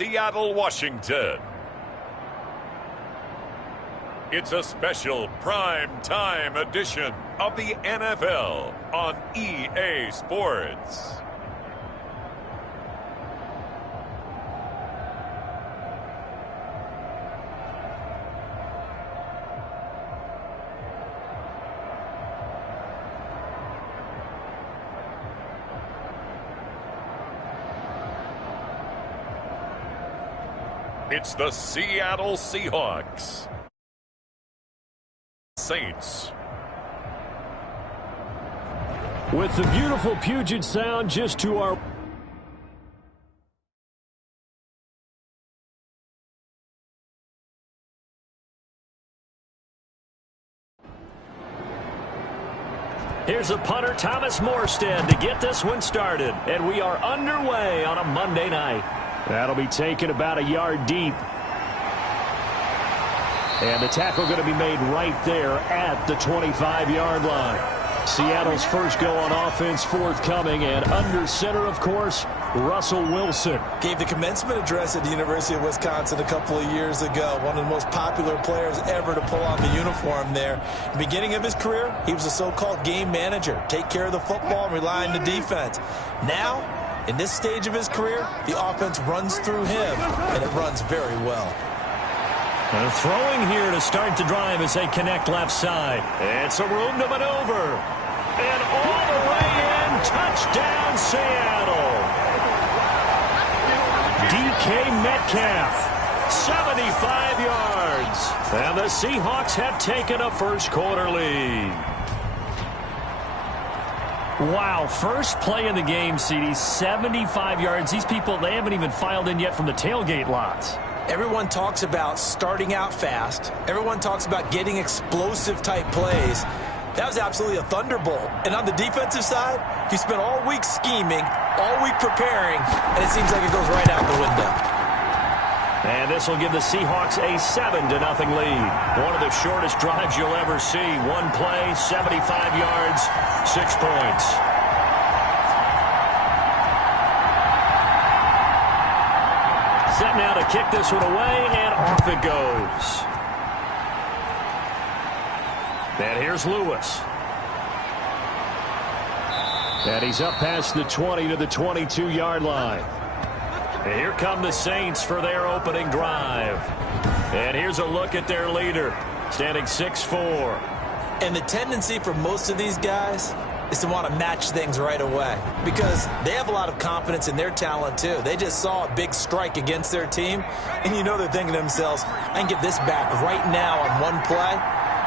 Seattle, Washington. It's a special prime time edition of the NFL on EA Sports. It's the Seattle Seahawks. Saints. With the beautiful Puget Sound just to our... Here's a punter, Thomas Morstead, to get this one started. And we are underway on a Monday night. That'll be taken about a yard deep. And the tackle going to be made right there at the 25-yard line. Seattle's first go on offense forthcoming, and under center, of course, Russell Wilson. Gave the commencement address at the University of Wisconsin a couple of years ago. One of the most popular players ever to pull on the uniform there. At the beginning of his career, he was a so-called game manager. Take care of the football and rely on the defense. Now, in this stage of his career, the offense runs through him, and it runs very well. And throwing here to start the drive as they connect left side. And some room to maneuver. And all the way in, touchdown Seattle. DK Metcalf, 75 yards. And the Seahawks have taken a first quarter lead. Wow, first play in the game, CD, 75 yards. These people, they haven't even filed in yet from the tailgate lots. Everyone talks about starting out fast. Everyone talks about getting explosive-type plays. That was absolutely a thunderbolt. And on the defensive side, you spent all week scheming, all week preparing, and it seems like it goes right out the window. And this will give the Seahawks a 7-0 lead. One of the shortest drives you'll ever see. One play, 75 yards, 6 points. Set now to kick this one away, and off it goes. And here's Lewis. And he's up past the 20 to the 22-yard line. And here come the Saints for their opening drive. And here's a look at their leader, standing 6'4". And the tendency for most of these guys is to want to match things right away because they have a lot of confidence in their talent too. They just saw a big strike against their team, and you know they're thinking to themselves, I can get this back right now on one play.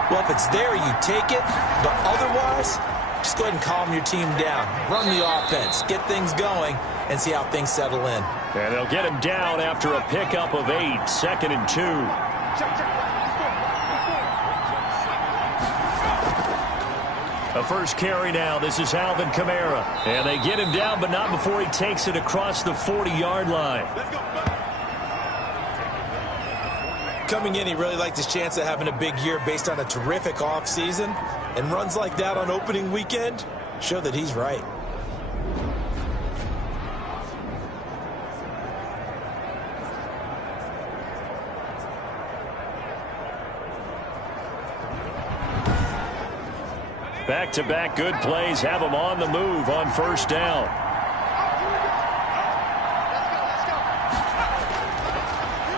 Well, if it's there, you take it, but otherwise, just go ahead and calm your team down. Run the offense, get things going, and see how things settle in. And they'll get him down after a pickup of 8, 2nd and 2. A first carry now. This is Alvin Kamara. And they get him down, but not before he takes it across the 40-yard line. Coming in, he really liked his chance of having a big year based on a terrific offseason. And runs like that on opening weekend show that he's right. Back-to-back good plays have them on the move on first down.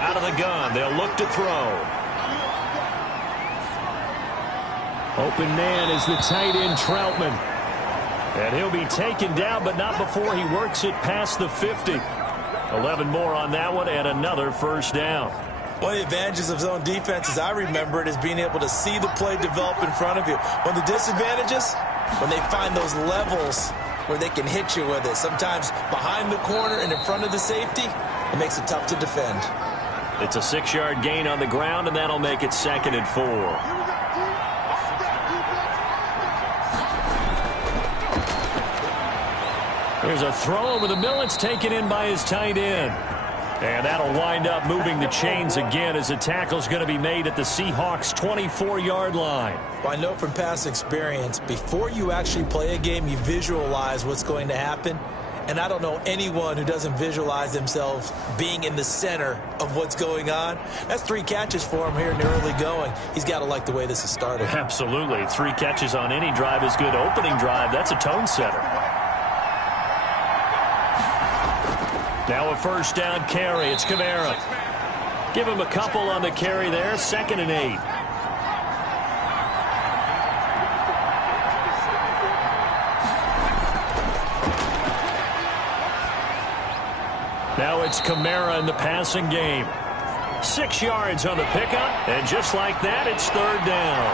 Out of the gun, they'll look to throw. Open man is the tight end Troutman. And he'll be taken down, but not before he works it past the 50. 11 more on that one, and another first down. One of the advantages of zone defense, as I remember it, is being able to see the play develop in front of you. One of the disadvantages, when they find those levels where they can hit you with it, sometimes behind the corner and in front of the safety, it makes it tough to defend. It's a 6-yard gain on the ground, and that'll make it 2nd and 4. There's a throw over the middle. It's taken in by his tight end. And that'll wind up moving the chains again as the tackle's going to be made at the Seahawks' 24-yard line. Well, I know from past experience, before you actually play a game, you visualize what's going to happen. And I don't know anyone who doesn't visualize themselves being in the center of what's going on. That's 3 catches for him here in the early going. He's got to like the way this has started. Absolutely. 3 catches on any drive is good. Opening drive, that's a tone setter. Now a first down carry. It's Kamara. Give him a couple on the carry there. 2nd and 8. Now it's Kamara in the passing game. 6 yards on the pickup, and just like that, it's 3rd down.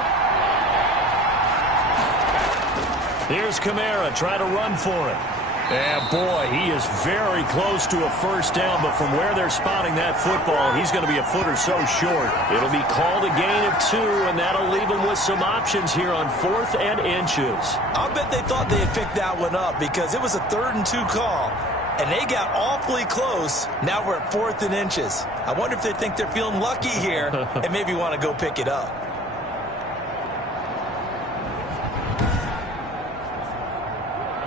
Here's Kamara, try to run for it. And boy, he is very close to a first down, but from where they're spotting that football, he's going to be a foot or so short. It'll be called a gain of 2, and that'll leave him with some options here on 4th and inches. I'll bet they thought they had picked that one up because it was a 3rd and 2 call. And they got awfully close. Now we're at 4th and inches. I wonder if they think they're feeling lucky here and maybe want to go pick it up.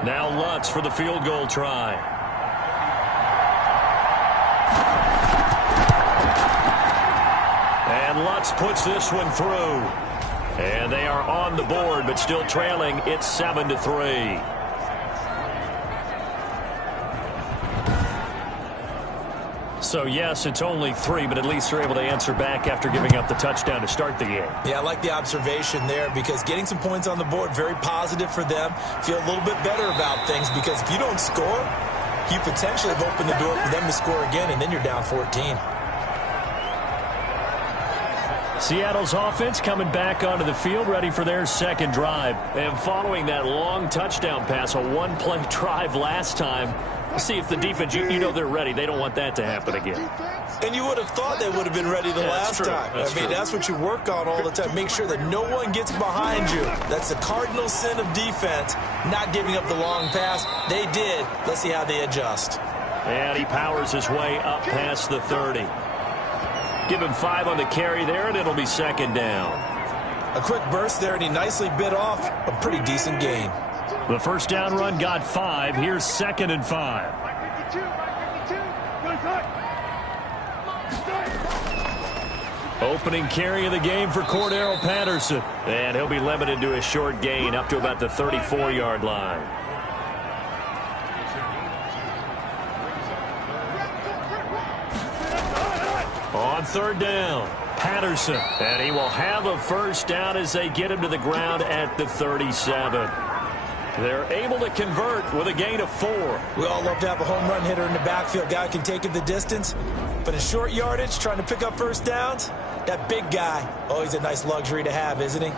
Now Lutz for the field goal try. And Lutz puts this one through. And they are on the board, but still trailing. It's 7-3. So, yes, it's only 3, but at least they're able to answer back after giving up the touchdown to start the game. Yeah, I like the observation there because getting some points on the board, very positive for them. Feel a little bit better about things because if you don't score, you potentially have opened the door for them to score again, and then you're down 14. Seattle's offense coming back onto the field, ready for their 2nd drive. And following that long touchdown pass, a 1-play drive last time, see if the defense, you know they're ready. They don't want that to happen again. And you would have thought they would have been ready the last time. That's what you work on all the time. Make sure that no one gets behind you. That's the cardinal sin of defense, not giving up the long pass. They did. Let's see how they adjust. And he powers his way up past the 30. Give him 5 on the carry there, and it'll be 2nd down. A quick burst there, and he nicely bit off a pretty decent gain. The first down run got 5. Here's 2nd and 5. Opening carry of the game for Cordero Patterson. And he'll be limited to a short gain up to about the 34-yard line. On 3rd down, Patterson. And he will have a first down as they get him to the ground at the 37. They're able to convert with a gain of 4. We all love to have a home run hitter in the backfield. Guy can take it the distance. But in short yardage, trying to pick up first downs, that big guy, always a nice luxury to have, isn't he?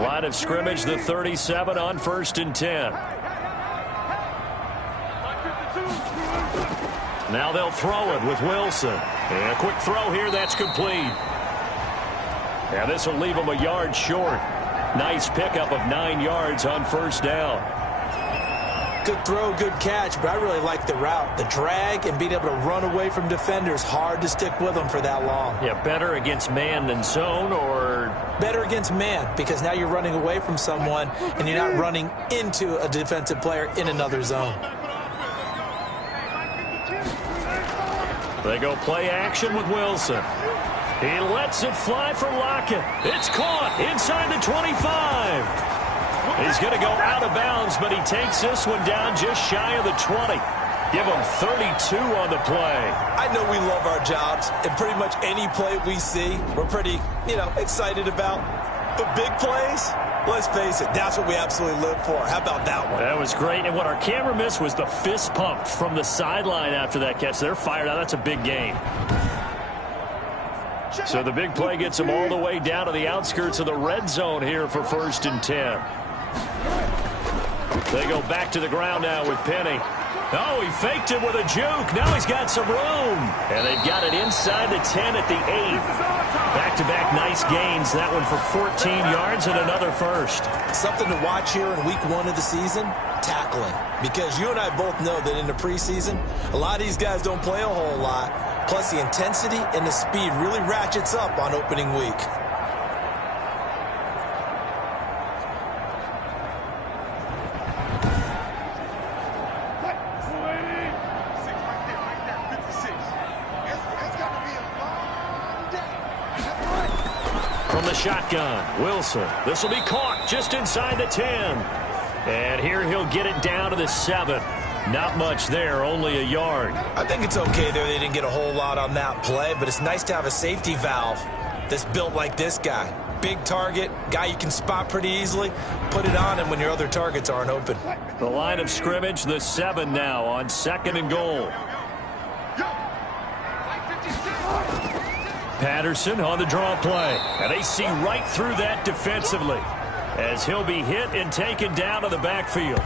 Line of scrimmage, the 37 on 1st and 10. Now they'll throw it with Wilson. And a quick throw here, that's complete. And this will leave them a yard short. Nice pickup of 9 yards on first down. Good throw, good catch, but I really like the route. The drag and being able to run away from defenders, hard to stick with them for that long. Yeah, better against man than zone, or? Better against man, because now you're running away from someone and you're not running into a defensive player in another zone. They go play action with Wilson. He lets it fly for Lockett. It's caught inside the 25. He's going to go out of bounds, but he takes this one down just shy of the 20. Give him 32 on the play. I know we love our jobs, and pretty much any play we see, we're pretty, excited about. But big plays, let's face it, that's what we absolutely live for. How about that one? That was great, and what our camera missed was the fist pump from the sideline after that catch. They're fired out. That's a big gain. So the big play gets them all the way down to the outskirts of the red zone here for 1st and 10. They go back to the ground now with Penny. Oh, he faked it with a juke. Now he's got some room. And they've got it inside the 10 at the 8. Back-to-back nice gains. That one for 14 yards and another first. Something to watch here in week 1 of the season, tackling. Because you and I both know that in the preseason, a lot of these guys don't play a whole lot. Plus, the intensity and the speed really ratchets up on opening week. From the shotgun, Wilson. This will be caught just inside the 10. And here he'll get it down to the 7. Not much there, only a yard. I think it's okay there. They didn't get a whole lot on that play, but it's nice to have a safety valve that's built like this guy. Big target, guy you can spot pretty easily. Put it on him when your other targets aren't open. The line of scrimmage, the 7 now on 2nd and goal. Patterson on the draw play. And they see right through that defensively as he'll be hit and taken down to the backfield.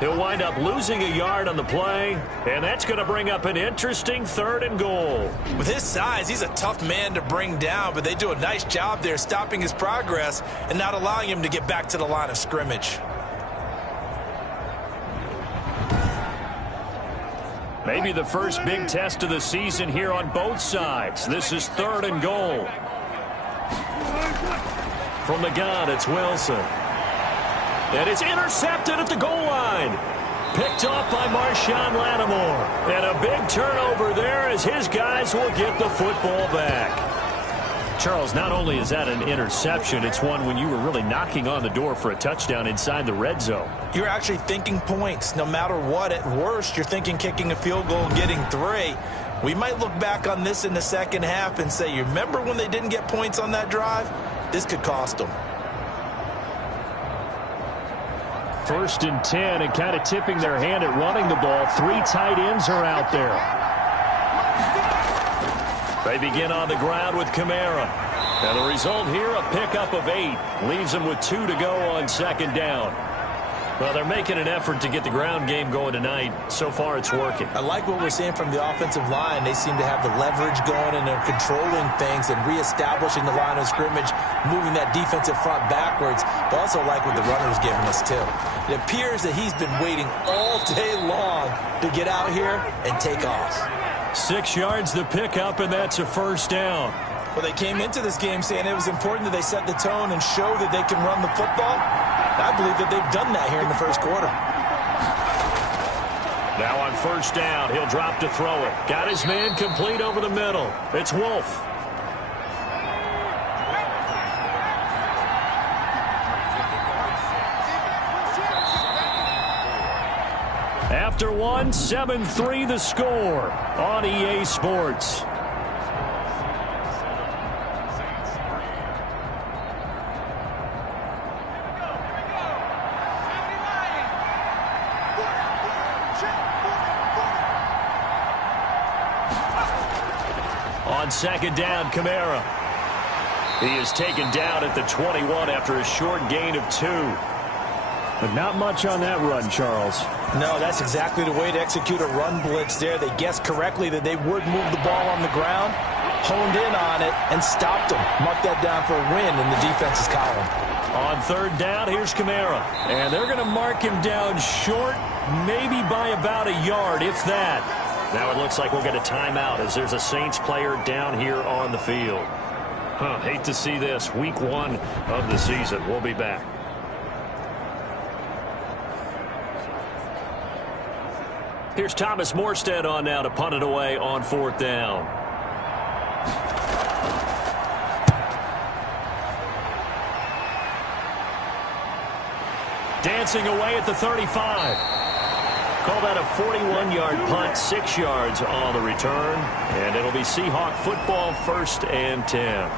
He'll wind up losing a yard on the play, and that's going to bring up an interesting 3rd and goal. With his size, he's a tough man to bring down, but they do a nice job there stopping his progress and not allowing him to get back to the line of scrimmage. Maybe the first big test of the season here on both sides. This is 3rd and goal. From the gun, it's Wilson. And it's intercepted at the goal line. Picked off by Marshawn Lattimore. And a big turnover there as his guys will get the football back. Charles, not only is that an interception, it's one when you were really knocking on the door for a touchdown inside the red zone. You're actually thinking points. No matter what, at worst, you're thinking kicking a field goal and getting 3. We might look back on this in the second half and say, you remember when they didn't get points on that drive? This could cost them. 1st and 10, and kind of tipping their hand at running the ball. 3 tight ends are out there. They begin on the ground with Kamara. And the result here, a pickup of 8. Leaves them with 2 to go on 2nd down. Well, they're making an effort to get the ground game going tonight. So far, it's working. I like what we're seeing from the offensive line. They seem to have the leverage going, and they're controlling things and reestablishing the line of scrimmage, moving that defensive front backwards. But also like what the runner's giving us, too. It appears that he's been waiting all day long to get out here and take off. 6 yards the pickup, and that's a 1st down. Well, they came into this game saying it was important that they set the tone and show that they can run the football. I believe that they've done that here in the first quarter. Now on 1st down, he'll drop to throw it. Got his man complete over the middle. It's Wolf. After 1, 7-3 the score on EA Sports. On 2nd down, Kamara. He is taken down at the 21 after a short gain of 2. But not much on that run, Charles. No, that's exactly the way to execute a run blitz there. They guessed correctly that they would move the ball on the ground, honed in on it, and stopped them. Mark that down for a win in the defense's column. On 3rd down, here's Kamara. And they're going to mark him down short, maybe by about a yard, if that. Now it looks like we'll get a timeout as there's a Saints player down here on the field. Hate to see this. Week 1 of the season. We'll be back. Here's Thomas Morstead on now to punt it away on 4th down. Dancing away at the 35. Call that a 41-yard punt, 6 yards on the return. And it'll be Seahawk football, 1st and 10.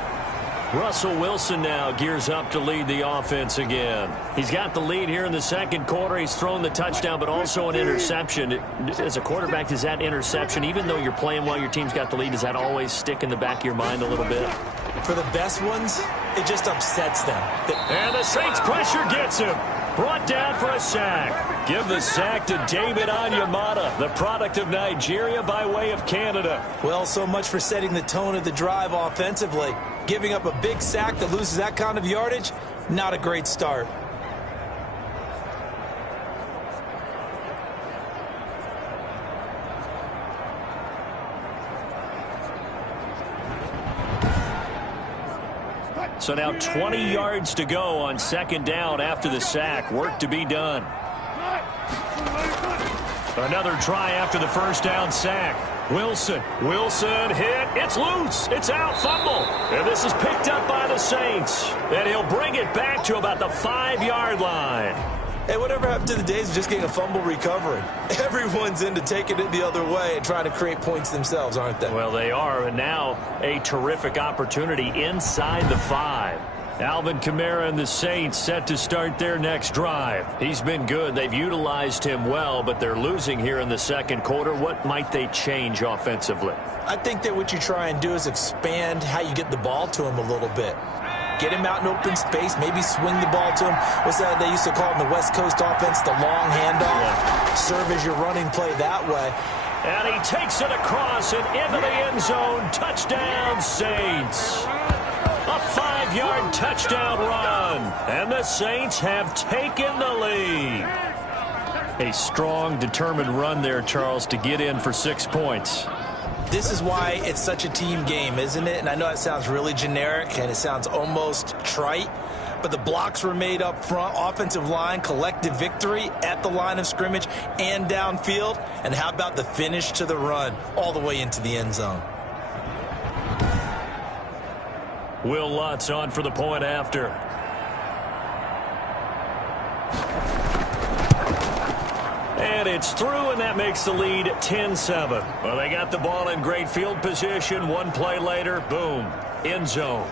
Russell Wilson now gears up to lead the offense again. He's got the lead here in the 2nd quarter. He's thrown the touchdown, but also an interception. As a quarterback, does that interception, even though you're playing while your team's got the lead, does that always stick in the back of your mind a little bit? For the best ones, it just upsets them. And the Saints pressure gets him. Brought down for a sack. Give the sack to David Onyemata, the product of Nigeria by way of Canada. Well, so much for setting the tone of the drive offensively. Giving up a big sack that loses that kind of yardage, not a great start. So now 20 yards to go on second down after the sack. Work to be done. Another try after the first down sack. Wilson hit. It's loose. It's out. Fumble. And this is picked up by the Saints. And he'll bring it back to about the 5-yard line. Hey, whatever happened to the days of just getting a fumble recovery? Everyone's into taking it the other way and trying to create points themselves, aren't they? Well, they are. And now a terrific opportunity inside the 5. Alvin Kamara and the Saints set to start their next drive. He's been good. They've utilized him well, but they're losing here in the second quarter. What might they change offensively? I think that what you try and do is expand how you get the ball to him a little bit. Get him out in open space, maybe swing the ball to him. What's that they used to call it in the West Coast offense, the long handoff? Yeah. Serve as your running play that way. And he takes it across and into the end zone. Touchdown, Saints. A 5-yard touchdown run. And the Saints have taken the lead. A strong, determined run there, Charles, to get in for 6 points. This is why it's such a team game, isn't it? And I know it sounds really generic and it sounds almost trite, but the blocks were made up front, offensive line, collective victory at the line of scrimmage and downfield. And how about the finish to the run all the way into the end zone? Will Lutz on for the point after. And it's through, and that makes the lead 10-7. Well, they got the ball in great field position. One play later, boom, end zone.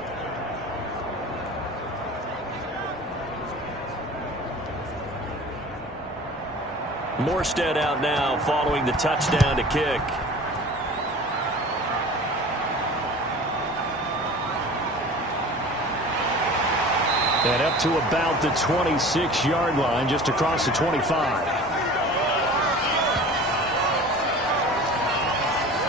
Morstead out now following the touchdown to kick. And up to about the 26-yard line, just across the 25.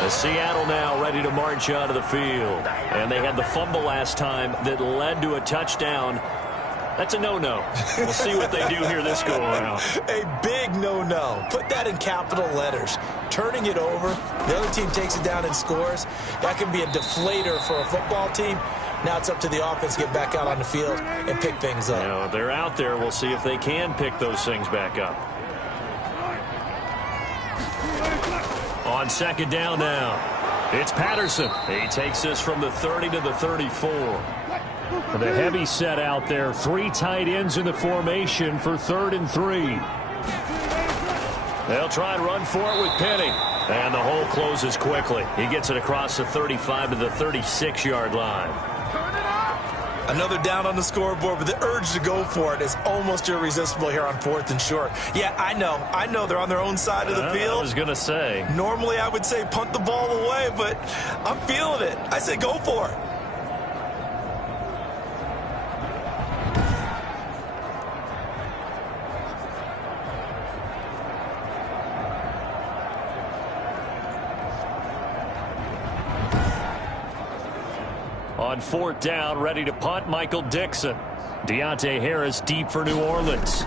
Seattle now ready to march out of the field. And they had the fumble last time that led to a touchdown. That's a no-no. We'll see what they do here this go-around. A big no-no. Put that in capital letters. Turning it over, the other team takes it down and scores. That can be a deflator for a football team. Now it's up to the offense to get back out on the field and pick things up. You know, they're out there. We'll see if they can pick those things back up. On second down now, it's Patterson. He takes this from the 30 to the 34. The heavy set out there. 3 tight ends in the formation for 3rd and 3. They'll try and run for it with Penny. And the hole closes quickly. He gets it across the 35 to the 36-yard line. Another down on the scoreboard, but the urge to go for it is almost irresistible here on 4th and short. Yeah, I know they're on their own side of the field. I was going to say. Normally I would say punt the ball away, but I'm feeling it. I say go for it. On 4th down, ready to punt, Michael Dixon. Deontay Harris deep for New Orleans.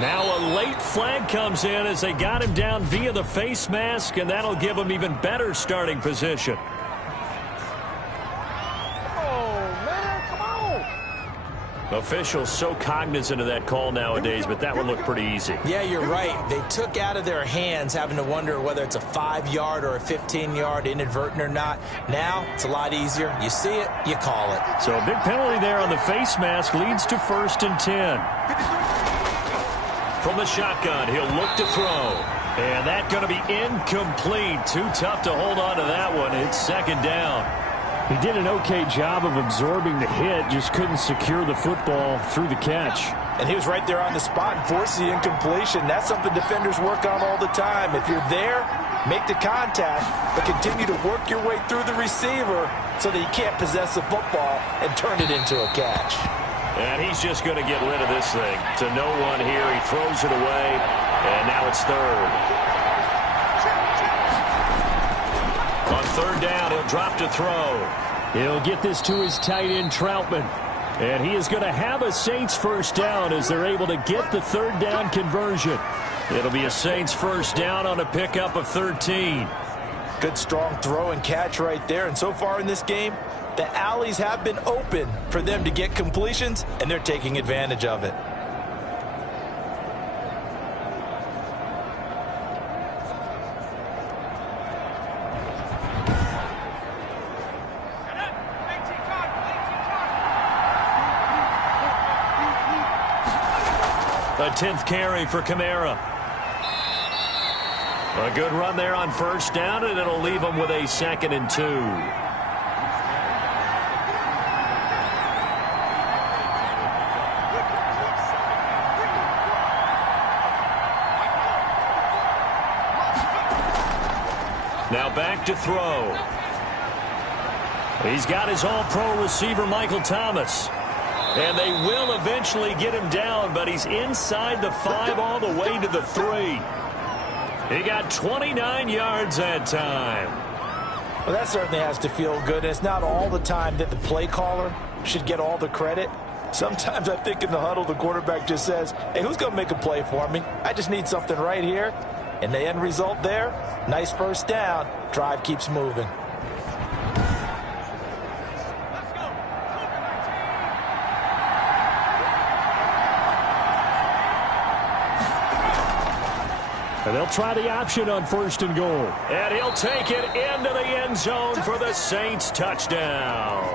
Now a late flag comes in as they got him down via the face mask, and that'll give him even better starting position. Officials so cognizant of that call nowadays, but that one looked pretty easy. Yeah, you're right. They took out of their hands having to wonder whether it's a 5-yard or a 15-yard, inadvertent or not. Now, it's a lot easier. You see it, you call it. So a big penalty there on the face mask leads to 1st and 10. From the shotgun, he'll look to throw. And that's going to be incomplete. Too tough to hold on to that one. It's 2nd down. He did an okay job of absorbing the hit, just couldn't secure the football through the catch. And he was right there on the spot and forced the incompletion. That's something defenders work on all the time. If you're there, make the contact, but continue to work your way through the receiver so that you can't possess the football and turn it into a catch. And he's just going to get rid of this thing. To no one here, he throws it away, and now it's 3rd. On 3rd down, he'll drop to throw. He'll get this to his tight end, Troutman. And he is going to have a Saints 1st down as they're able to get the 3rd down conversion. It'll be a Saints first down on a pickup of 13. Good strong throw and catch right there. And so far in this game, the alleys have been open for them to get completions, and they're taking advantage of it. A 10th carry for Kamara. A good run there on first down, and it'll leave them with a 2nd and 2. Now back to throw. He's got his all-pro receiver, Michael Thomas. And they will eventually get him down, but he's inside the 5 all the way to the 3. He got 29 yards that time. Well, that certainly has to feel good. It's not all the time that the play caller should get all the credit. Sometimes I think in the huddle, the quarterback just says, hey, who's going to make a play for me? I just need something right here. And the end result there, nice first down. Drive keeps moving. And they'll try the option on 1st and goal. And he'll take it into the end zone for the Saints touchdown.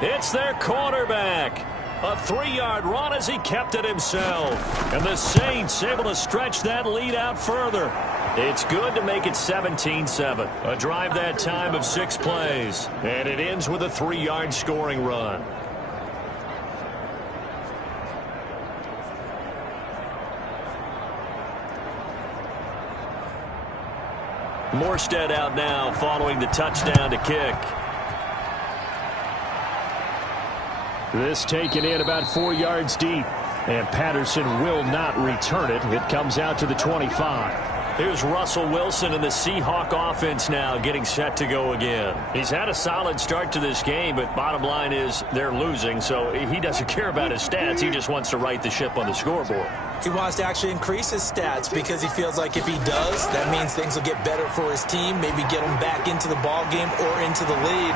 It's their quarterback. A 3-yard run as he kept it himself. And the Saints able to stretch that lead out further. It's good to make it 17-7. A drive that time of 6 plays. And it ends with a 3-yard scoring run. Morstead out now following the touchdown to kick. This taken in about 4 yards deep. And Patterson will not return it. It comes out to the 25. Here's Russell Wilson and the Seahawk offense now getting set to go again. He's had a solid start to this game, but bottom line is they're losing, so he doesn't care about his stats. He just wants to right the ship on the scoreboard. He wants to actually increase his stats because he feels like if he does, that means things will get better for his team, maybe get him back into the ball game or into the lead.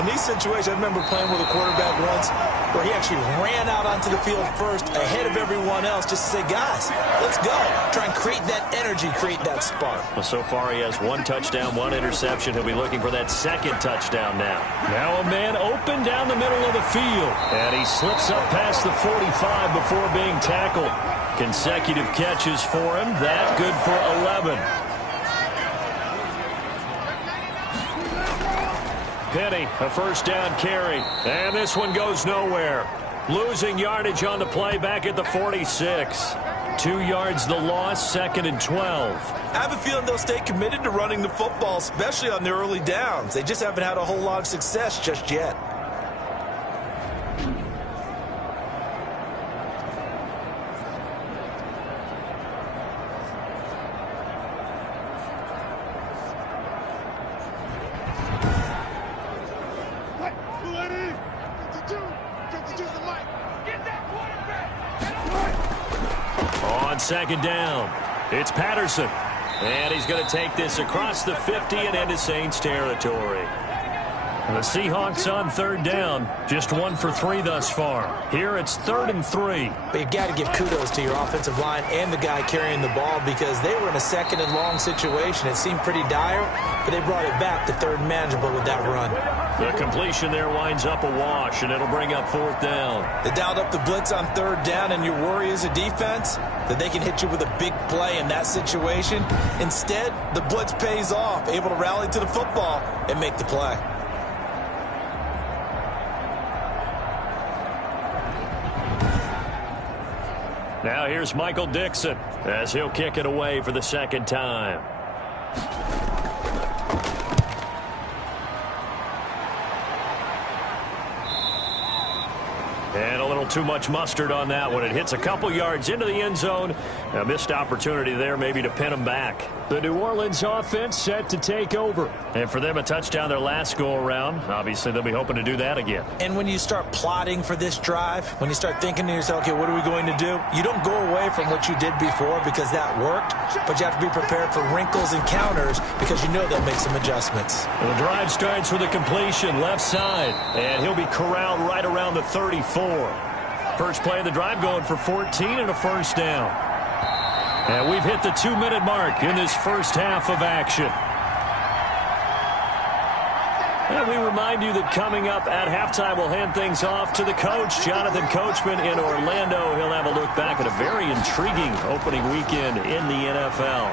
In these situations, I remember playing with a quarterback once where he actually ran out onto the field first ahead of everyone else just to say, guys, let's go. Try and create that energy, create that spark. Well, so far he has 1 touchdown, 1 interception. He'll be looking for that 2nd touchdown now. Now a man open down the middle of the field. And he slips up past the 45 before being tackled. Consecutive catches for him. That good for 11. Penny, a first down carry. And this one goes nowhere. Losing yardage on the play back at the 46. 2 yards the loss, 2nd and 12. I have a feeling they'll stay committed to running the football, especially on their early downs. They just haven't had a whole lot of success just yet. On 2nd down, it's Patterson. And he's going to take this across the 50 and into Saints territory. The Seahawks on 3rd down, just 1 for 3 thus far. Here it's 3rd and 3. But you've got to give kudos to your offensive line and the guy carrying the ball because they were in a 2nd and long situation. It seemed pretty dire, but they brought it back to 3rd and manageable with that run. The completion there winds up a wash, and it'll bring up 4th down. They dialed up the blitz on 3rd down, and your worry as a defense that they can hit you with a big play in that situation. Instead, the blitz pays off, able to rally to the football and make the play. Now here's Michael Dixon as he'll kick it away for the 2nd time. And a little too much mustard on that one. It hits a couple yards into the end zone, A missed opportunity there maybe to pin them back. The New Orleans offense set to take over. And for them, a touchdown their last go-around. Obviously, they'll be hoping to do that again. And when you start plotting for this drive, when you start thinking to yourself, okay, what are we going to do? You don't go away from what you did before because that worked, but you have to be prepared for wrinkles and counters because you know they'll make some adjustments. And the drive starts with a completion left side, and he'll be corralled right around the 34. First play of the drive going for 14 and a first down. And we've hit the 2-minute mark in this first half of action. And we remind you that coming up at halftime, we'll hand things off to the coach, Jonathan Coachman in Orlando. He'll have a look back at a very intriguing opening weekend in the NFL.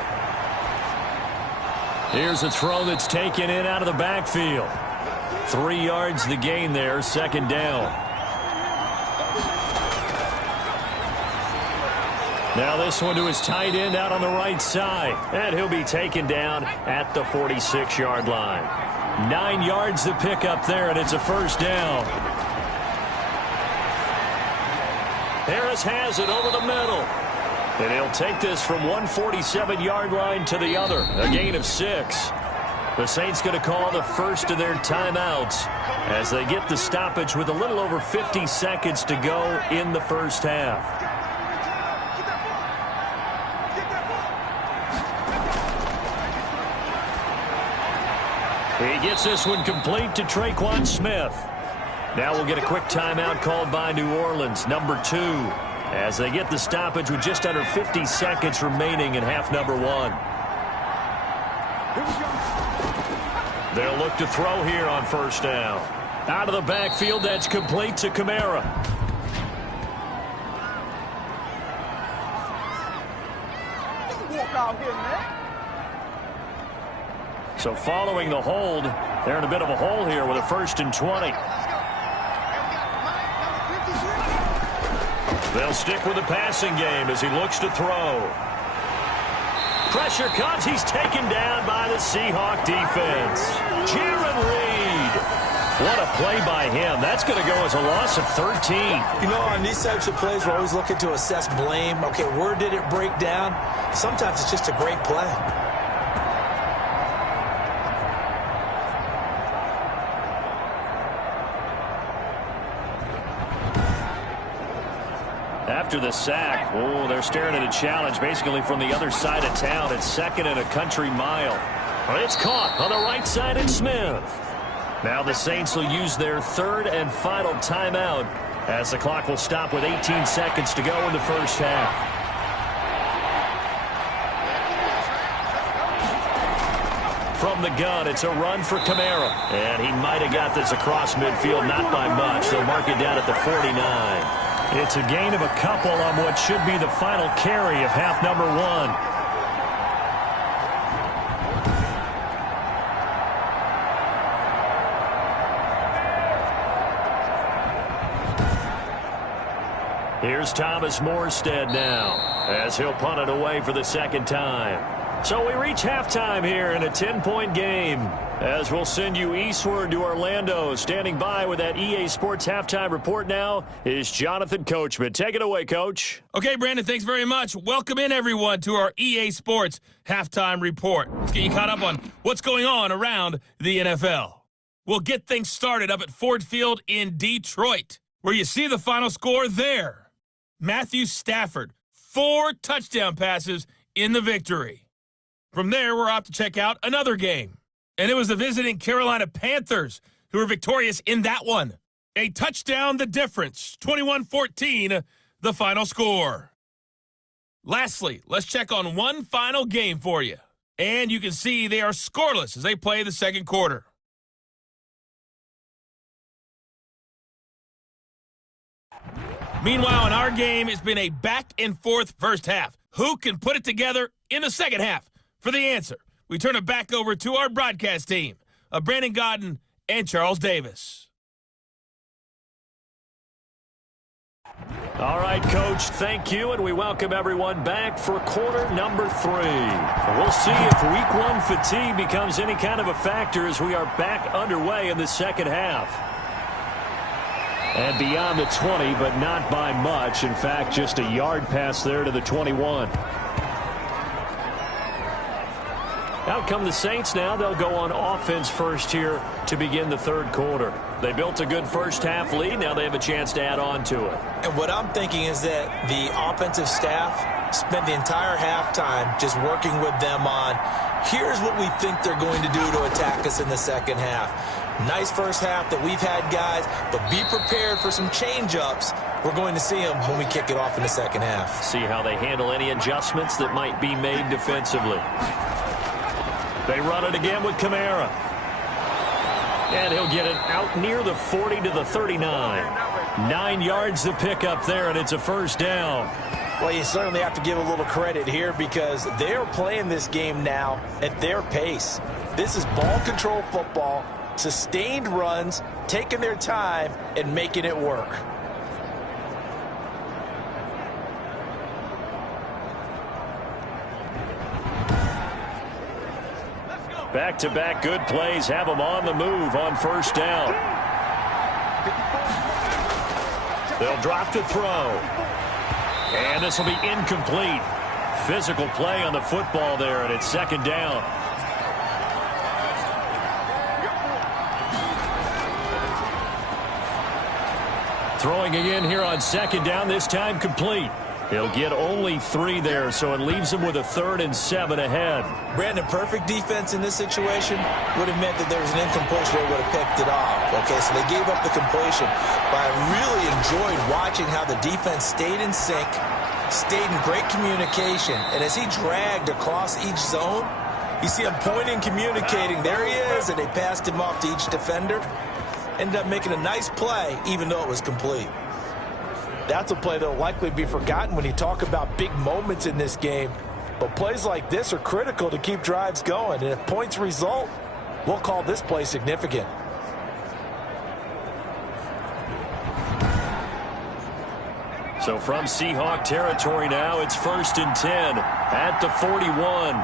Here's a throw that's taken in out of the backfield. 3 yards the gain there, second down. Now this one to his tight end out on the right side. And he'll be taken down at the 46-yard line. 9 yards to pick up there, and it's a first down. Harris has it over the middle. And he'll take this from 147-yard line to the other. A gain of 6. The Saints going to call the first of their timeouts as they get the stoppage with a little over 50 seconds to go in the first half. He gets this one complete to Traquan Smith. Now we'll get a quick timeout called by New Orleans, number 2, as they get the stoppage with just under 50 seconds remaining in half number 1. They'll look to throw here on first down. Out of the backfield, that's complete to Kamara. Walk out here, man. So following the hold, they're in a bit of a hole here with a 1st and 20. They'll stick with the passing game as he looks to throw. Pressure comes. He's taken down by the Seahawk defense. Jaron Reed. What a play by him. That's going to go as a loss of 13. You know, on these types of plays, we're always looking to assess blame. Okay, where did it break down? Sometimes it's just a great play. After the sack, they're staring at a challenge basically from the other side of town. It's 2nd and a country mile. It's caught on the right side at Smith. Now the Saints will use their 3rd and final timeout as the clock will stop with 18 seconds to go in the first half. From the gun, it's a run for Kamara. And he might have got this across midfield, not by much. They'll mark it down at the 49. It's a gain of a couple on what should be the final carry of half number 1. Here's Thomas Morstead now as he'll punt it away for the 2nd time. So we reach halftime here in a 10-point game as we'll send you eastward to Orlando. Standing by with that EA Sports halftime report now is Jonathan Coachman. Take it away, Coach. Okay, Brandon, thanks very much. Welcome in, everyone, to our EA Sports halftime report. Let's get you caught up on what's going on around the NFL. We'll get things started up at Ford Field in Detroit, where you see the final score there. Matthew Stafford, 4 touchdown passes in the victory. From there, we're off to check out another game. And it was the visiting Carolina Panthers who were victorious in that one. A touchdown the difference, 21-14, the final score. Lastly, let's check on one final game for you. And you can see they are scoreless as they play the second quarter. Meanwhile, in our game, it's been a back-and-forth first half. Who can put it together in the second half? For the answer, we turn it back over to our broadcast team of Brandon Godden and Charles Davis. All right, Coach, thank you, and we welcome everyone back for quarter number 3. We'll see if Week 1 fatigue becomes any kind of a factor as we are back underway in the second half. And beyond the 20, but not by much. In fact, just a yard pass there to the 21. Out come the Saints now. They'll go on offense first here to begin the third quarter. They built a good first-half lead. Now they have a chance to add on to it. And what I'm thinking is that the offensive staff spent the entire halftime just working with them on, here's what we think they're going to do to attack us in the second half. Nice first half that we've had, guys, but be prepared for some change-ups. We're going to see them when we kick it off in the second half. See how they handle any adjustments that might be made defensively. They run it again with Kamara. And he'll get it out near the 40 to the 39. 9 yards to pick up there, and it's a first down. Well, you certainly have to give a little credit here because they're playing this game now at their pace. This is ball control football, sustained runs, taking their time, and making it work. Back-to-back good plays have them on the move on first down. They'll drop to throw. And this will be incomplete. Physical play on the football there, and it's second down. Throwing again here on second down, this time complete. He'll get only 3 there, so it leaves him with a 3rd and 7 ahead. Brandon, perfect defense in this situation would have meant that there was an incompletion. They would have picked it off. Okay, so they gave up the completion. But I really enjoyed watching how the defense stayed in sync, stayed in great communication. And as he dragged across each zone, you see him pointing, communicating. There he is, and they passed him off to each defender. Ended up making a nice play, even though it was complete. That's a play that will likely be forgotten when you talk about big moments in this game. But plays like this are critical to keep drives going. And if points result, we'll call this play significant. So from Seahawk territory now, it's 1st and 10 at the 41.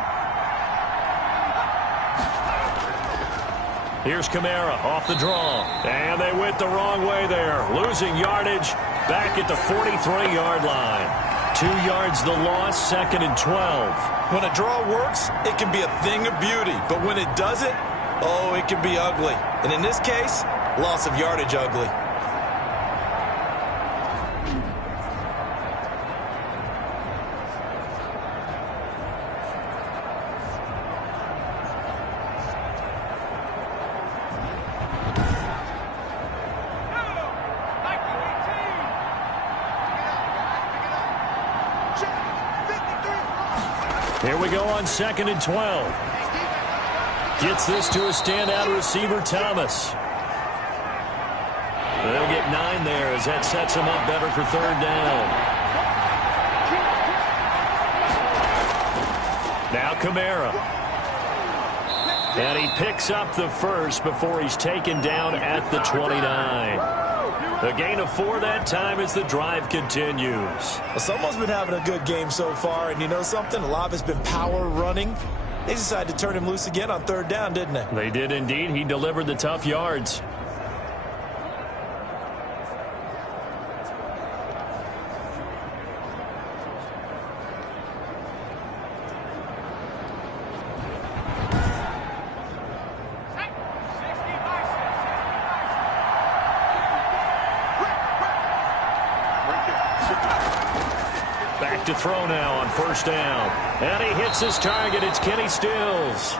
Here's Kamara off the draw. And they went the wrong way there. Losing yardage back at the 43-yard line. 2 yards the loss, 2nd and 12. When a draw works, it can be a thing of beauty. But when it doesn't, oh, it can be ugly. And in this case, loss of yardage ugly. Here we go on 2nd and 12. Gets this to a standout receiver, Thomas. They'll get 9 there as that sets him up better for 3rd down. Now Kamara. And he picks up the first before he's taken down at the 29. A gain of 4 that time as the drive continues. Well, someone's been having a good game so far, and you know something? A lot of it's been power running. They decided to turn him loose again on 3rd down, didn't they? They did indeed. He delivered the tough yards. To throw now on 1st down. And he hits his target. It's Kenny Stills.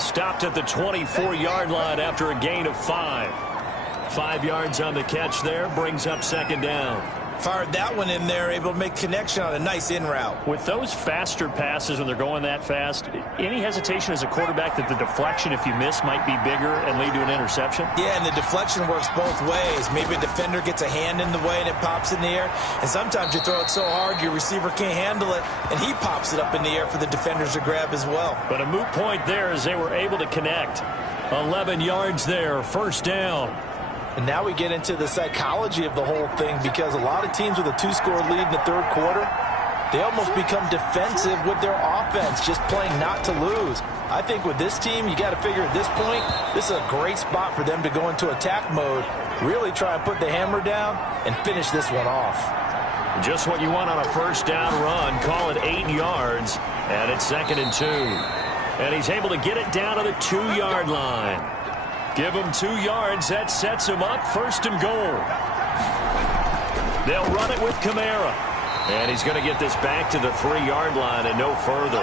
Stopped at the 24-yard line after a gain of 5. 5 yards on the catch there. Brings up 2nd down. Fired that one in there, able to make connection on a nice in route. With those faster passes when they're going that fast, any hesitation as a quarterback that the deflection, if you miss, might be bigger and lead to an interception? Yeah, and the deflection works both ways. Maybe a defender gets a hand in the way and it pops in the air. And sometimes you throw it so hard your receiver can't handle it, and he pops it up in the air for the defenders to grab as well. But a moot point there as they were able to connect. 11 yards there, 1st down. And now we get into the psychology of the whole thing, because a lot of teams with a 2-score lead in the 3rd quarter, they almost become defensive with their offense, just playing not to lose. I think with this team, you got to figure at this point, this is a great spot for them to go into attack mode, really try and put the hammer down and finish this one off. Just what you want on a first down run. Call it 8 yards, and it's 2nd and 2. And he's able to get it down to the 2-yard line. Give him 2 yards. That sets him up 1st and goal. They'll run it with Kamara. And he's going to get this back to the 3-yard line and no further.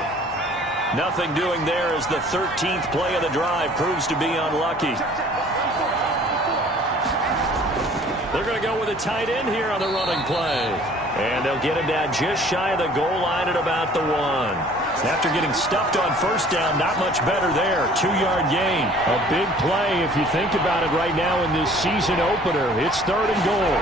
Nothing doing there as the 13th play of the drive proves to be unlucky. They're going to go with a tight end here on the running play. And they'll get him down just shy of the goal line at about the 1. After getting stuffed on first down, not much better there. 2-yard gain. A big play if you think about it right now in this season opener. It's 3rd and goal.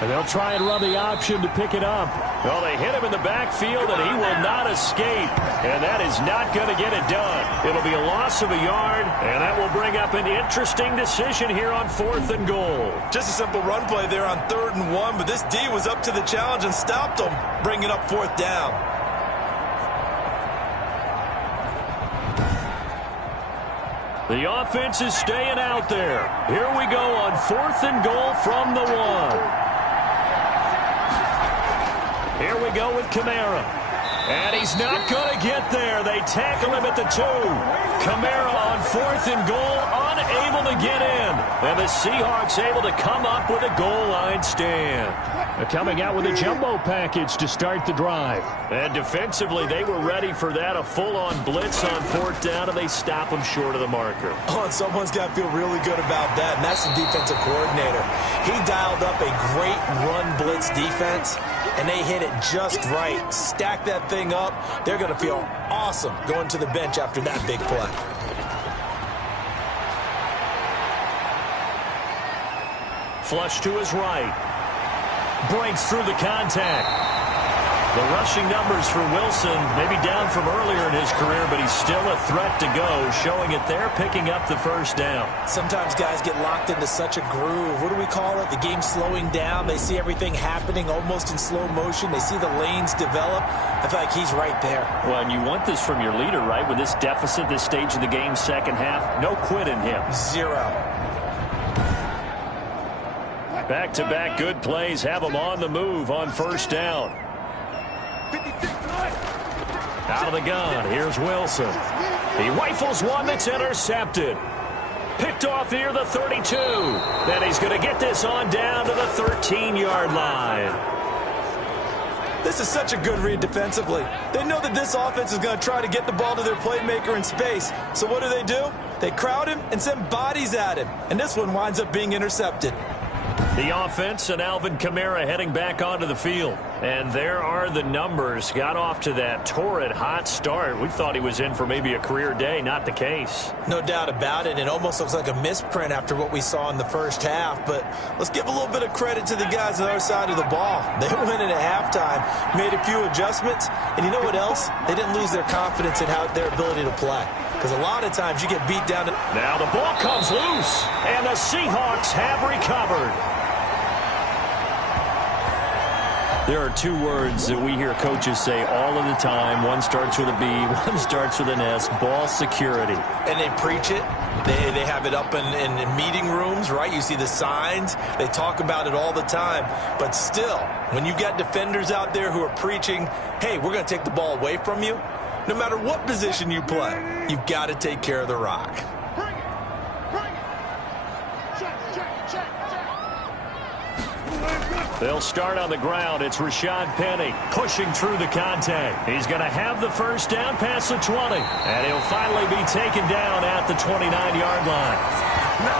And they'll try and run the option to pick it up. Well, they hit him in the backfield, and he will not escape. And that is not going to get it done. It'll be a loss of a yard, and that will bring up an interesting decision here on 4th and goal. Just a simple run play there on 3rd and 1, but this D was up to the challenge and stopped him, bringing up 4th down. The offense is staying out there. Here we go on 4th and goal from the 1. Here we go with Kamara. And he's not going to get there. They tackle him at the 2. Kamara on 4th and goal, unable to get in. And the Seahawks able to come up with a goal line stand. They're coming out with a jumbo package to start the drive. And defensively, they were ready for that. A full-on blitz on 4th down, and they stop him short of the marker. Oh, and someone's got to feel really good about that, and that's the defensive coordinator. He dialed up a great run blitz defense, and they hit it just right. Stack that thing up. They're going to feel awesome going to the bench after that big play. Flush to his right. Breaks through the contact. The rushing numbers for Wilson maybe down from earlier in his career, but he's still a threat to go, showing it there, picking up the first down. Sometimes guys get locked into such a groove. What do we call it? The game's slowing down. They see everything happening almost in slow motion. They see the lanes develop. I feel like he's right there. Well, and you want this from your leader, right? With this deficit, this stage of the game, second half, no quit in him. 0. Back-to-back good plays have him on the move on first down. Out of the gun, here's Wilson. He rifles one that's intercepted. Picked off near the 32. Then he's going to get this on down to the 13-yard line. This is such a good read defensively. They know that this offense is going to try to get the ball to their playmaker in space. So what do? They crowd him and send bodies at him. And this one winds up being intercepted. The offense and Alvin Kamara heading back onto the field. And there are the numbers. Got off to that torrid hot start. We thought he was in for maybe a career day. Not the case. No doubt about it. It almost looks like a misprint after what we saw in the first half. But let's give a little bit of credit to the guys on the other side of the ball. They went in at halftime, made a few adjustments. And you know what else? They didn't lose their confidence in their ability to play. Because a lot of times you get beat down. Now the ball comes loose. And the Seahawks have recovered. There are two words that we hear coaches say all of the time. One starts with a B, one starts with an S, ball security. And they preach it. They have it up in meeting rooms, right? You see the signs. They talk about it all the time. But still, when you've got defenders out there who are preaching, hey, we're going to take the ball away from you, no matter what position you play, you've got to take care of the rock. They'll start on the ground. It's Rashad Penny pushing through the contact. He's going to have the first down past the 20. And he'll finally be taken down at the 29-yard line.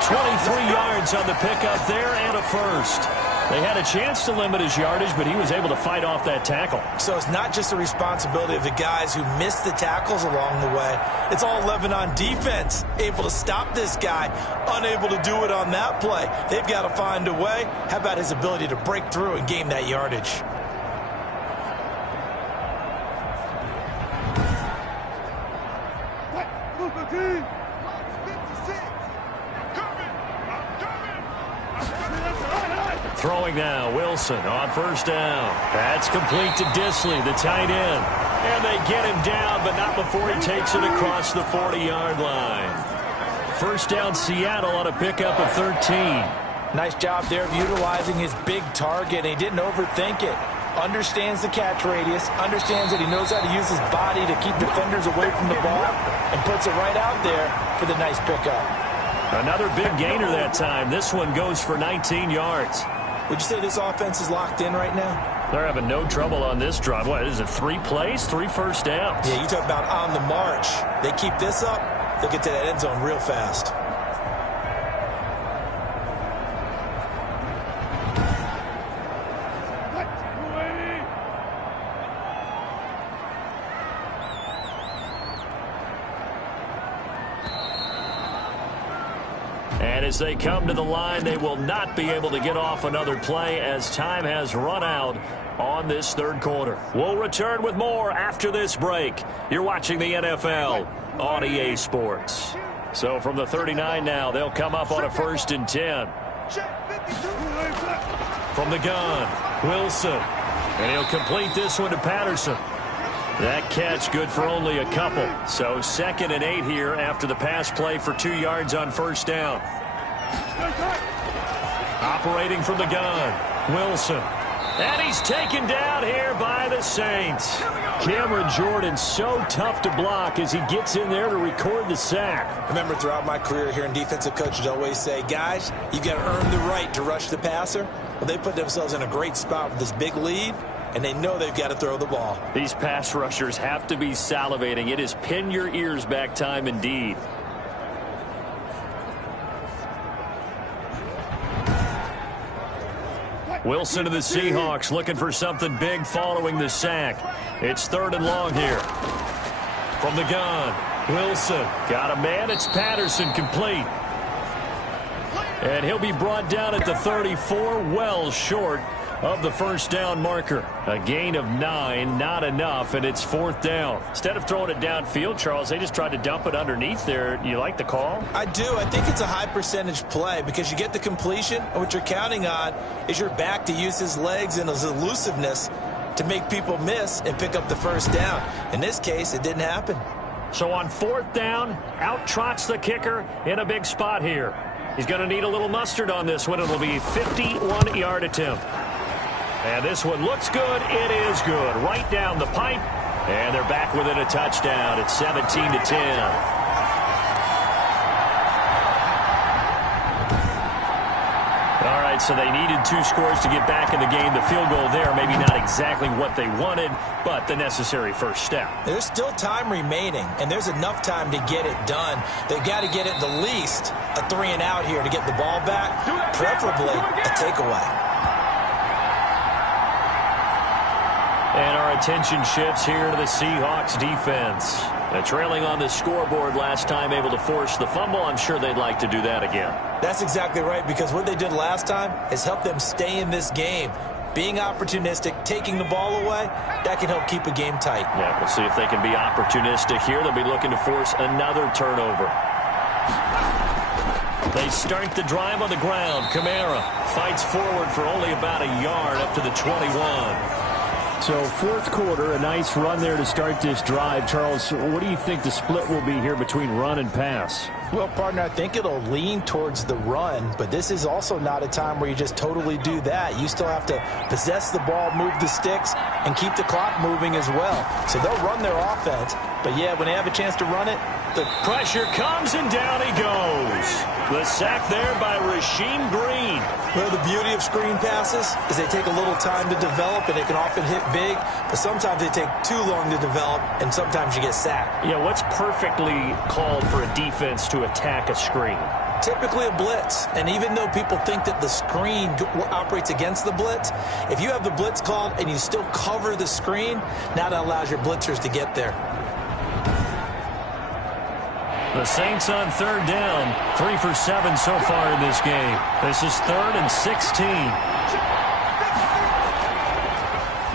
23 yards on the pickup there and a first. They had a chance to limit his yardage, but he was able to fight off that tackle. So it's not just the responsibility of the guys who missed the tackles along the way. It's all 11 on defense, able to stop this guy, unable to do it on that play. They've got to find a way. How about his ability to break through and gain that yardage? Throwing now, Wilson on first down. That's complete to Disley, the tight end. And they get him down, but not before he takes it across the 40-yard line. First down, Seattle on a pickup of 13. Nice job there of utilizing his big target. He didn't overthink it. Understands the catch radius, understands that he knows how to use his body to keep defenders away from the ball, and puts it right out there for the nice pickup. Another big gainer that time. This one goes for 19 yards. Would you say this offense is locked in right now? They're having no trouble on this drive. What is it, 3 plays, 3 first downs? Yeah, you talk about on the march. They keep this up, they'll get to that end zone real fast. And as they come to the line, they will not be able to get off another play as time has run out on this third quarter. We'll return with more after this break. You're watching the NFL on EA Sports. So from the 39 now, they'll come up on a 1st and 10. From the gun, Wilson. And he'll complete this one to Patterson. That catch good for only a couple. So 2nd and 8 here after the pass play for 2 yards on first down. Operating from the gun, Wilson. And he's taken down here by the Saints. Cameron Jordan so tough to block as he gets in there to record the sack. Remember, throughout my career here in defensive coaches always say, guys, you got to earn the right to rush the passer. Well, they put themselves in a great spot with this big lead, and they know they've got to throw the ball. These pass rushers have to be salivating. It is pin your ears back time indeed. Wilson to the Seahawks looking for something big following the sack. It's 3rd and long here. From the gun, Wilson got a man. It's Patterson complete. And he'll be brought down at the 34, well short of the first down marker. A gain of 9, not enough, and it's 4th down. Instead of throwing it downfield, Charles, they just tried to dump it underneath there. You like the call? I do. I think it's a high percentage play because you get the completion, and what you're counting on is your back to use his legs and his elusiveness to make people miss and pick up the first down. In this case, it didn't happen. So on 4th down, out trots the kicker in a big spot here. He's going to need a little mustard on this one. It'll be a 51-yard attempt. And this one looks good. It is good. Right down the pipe. And they're back within a touchdown. It's 17-10. All right, so they needed 2 scores to get back in the game. The field goal there, maybe not exactly what they wanted, but the necessary first step. There's still time remaining, and there's enough time to get it done. They've got to get it the least a 3 and out here to get the ball back, preferably a takeaway. And our attention shifts here to the Seahawks defense. They're trailing on the scoreboard last time, able to force the fumble. I'm sure they'd like to do that again. That's exactly right, because what they did last time has helped them stay in this game. Being opportunistic, taking the ball away, that can help keep a game tight. Yeah, we'll see if they can be opportunistic here. They'll be looking to force another turnover. They start the drive on the ground. Kamara fights forward for only about a yard up to the 21. So 4th quarter, a nice run there to start this drive. Charles, what do you think the split will be here between run and pass? Well, partner, I think it'll lean towards the run, but this is also not a time where you just totally do that. You still have to possess the ball, move the sticks, and keep the clock moving as well. So they'll run their offense, but yeah, when they have a chance to run it, the pressure comes and down he goes. The sack there by Rasheem Green. Well, the beauty of screen passes is they take a little time to develop, and they can often hit big, but sometimes they take too long to develop, and sometimes you get sacked. Yeah, what's perfectly called for a defense to attack a screen? Typically a blitz, and even though people think that the screen operates against the blitz, if you have the blitz called and you still cover the screen, now that allows your blitzers to get there. The Saints on 3rd down, 3 for 7 so far in this game. This is 3rd and 16.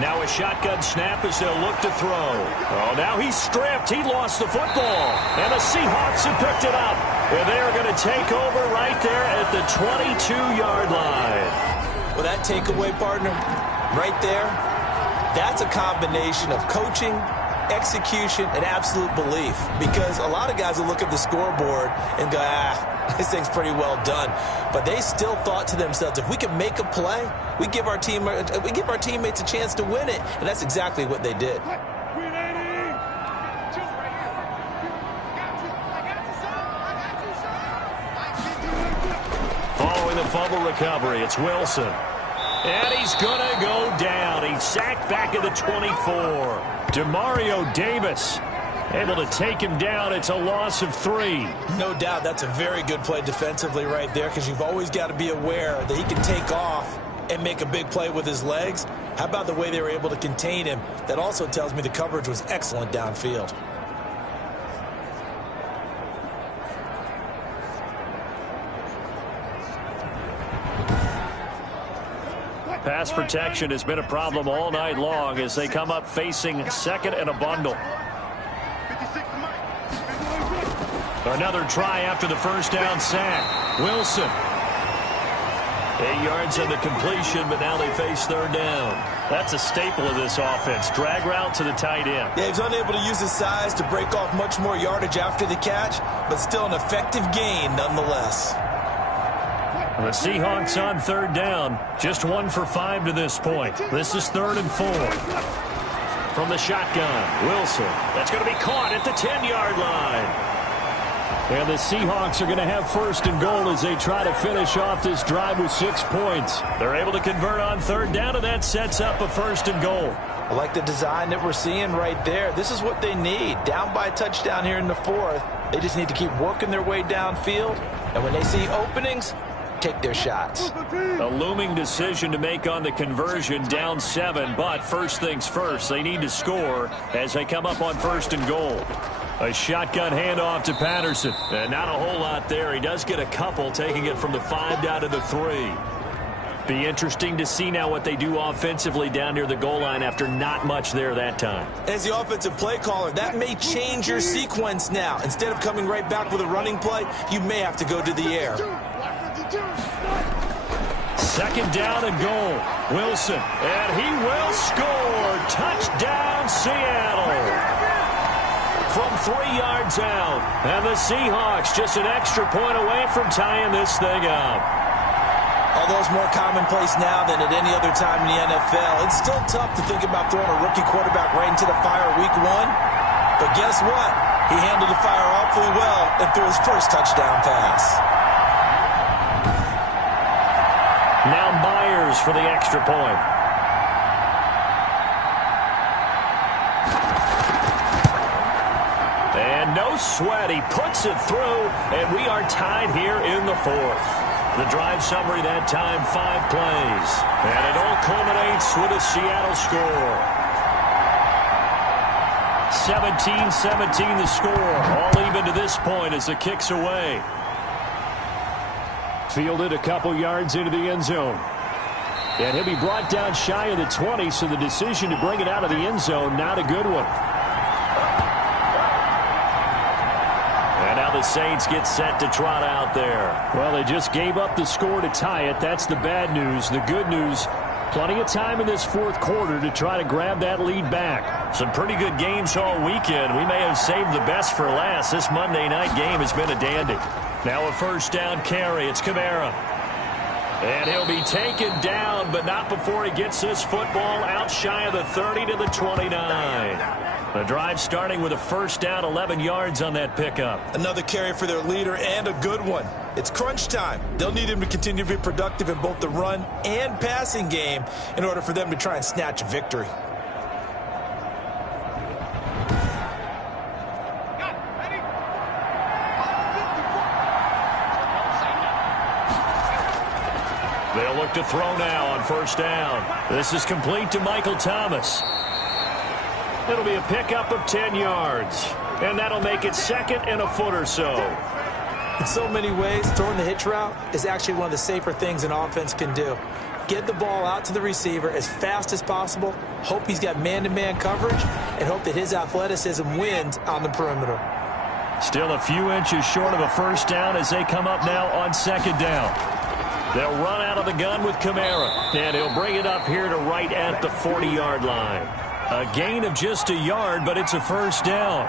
Now a shotgun snap as they'll look to throw. Oh, now he's stripped. He lost the football. And the Seahawks have picked it up. And they're going to take over right there at the 22-yard line. Well, that takeaway, partner, right there, that's a combination of coaching, execution, and absolute belief. Because a lot of guys will look at the scoreboard and go, this thing's pretty well done. But they still thought to themselves, if we can make a play, we give our teammates a chance to win it. And that's exactly what they did. Following the fumble recovery, it's Wilson. And he's going to go down. He's sacked back at the 24. Demario Davis able to take him down. It's a loss of 3. No doubt that's a very good play defensively right there, because you've always got to be aware that he can take off and make a big play with his legs. How about the way they were able to contain him? That also tells me the coverage was excellent downfield. Pass protection has been a problem all night long as they come up facing second and a bundle. Another try after the first down sack. Wilson. 8 yards on the completion, but now they face third down. That's a staple of this offense. Drag route to the tight end. Yeah, he's unable to use his size to break off much more yardage after the catch, but still an effective gain nonetheless. The Seahawks on third down, just 1 for 5 to this point. This is 3rd and 4. From the shotgun, Wilson. That's going to be caught at the 10-yard line. And the Seahawks are going to have first and goal as they try to finish off this drive with 6 points. They're able to convert on third down, and that sets up a first and goal. I like the design that we're seeing right there. This is what they need. Down by a touchdown here in the 4th. They just need to keep working their way downfield. And when they see openings, take their shots. A looming decision to make on the conversion, down 7, but first things first, they need to score as they come up on first and goal. A shotgun handoff to Patterson, and not a whole lot there. He does get a couple, taking it from the 5 down to the 3. Be interesting to see now what they do offensively down near the goal line after not much there that time. As the offensive play caller, that may change your sequence now. Instead of coming right back with a running play, you may have to go to the air. Second down and goal. Wilson, and he will score. Touchdown, Seattle. From 3 yards out. And the Seahawks just an extra point away from tying this thing up. Although it's more commonplace now than at any other time in the NFL, it's still tough to think about throwing a rookie quarterback right into the fire week 1. But guess what? He handled the fire awfully well and threw his first touchdown pass. Now Myers for the extra point. And no sweat. He puts it through, and we are tied here in the 4th. The drive summary that time, 5 plays. And it all culminates with a Seattle score. 17-17 the score. All even to this point as the kick's away. Fielded a couple yards into the end zone. And he'll be brought down shy of the 20, so the decision to bring it out of the end zone, not a good one. And now the Saints get set to trot out there. Well, they just gave up the score to tie it. That's the bad news. The good news, plenty of time in this 4th quarter to try to grab that lead back. Some pretty good games all weekend. We may have saved the best for last. This Monday night game has been a dandy. Now a first down carry. It's Kamara. And he'll be taken down, but not before he gets this football out shy of the 30 to the 29. The drive starting with a first down, 11 yards on that pickup. Another carry for their leader, and a good one. It's crunch time. They'll need him to continue to be productive in both the run and passing game in order for them to try and snatch a victory. They'll look to throw now on first down. This is complete to Michael Thomas. It'll be a pickup of 10 yards. And that'll make it 2nd and a foot or so. In so many ways, throwing the hitch route is actually one of the safer things an offense can do. Get the ball out to the receiver as fast as possible, hope he's got man-to-man coverage, and hope that his athleticism wins on the perimeter. Still a few inches short of a first down as they come up now on second down. They'll run out of the gun with Kamara, and he'll bring it up here to right at the 40-yard line. A gain of just a yard, but it's a first down.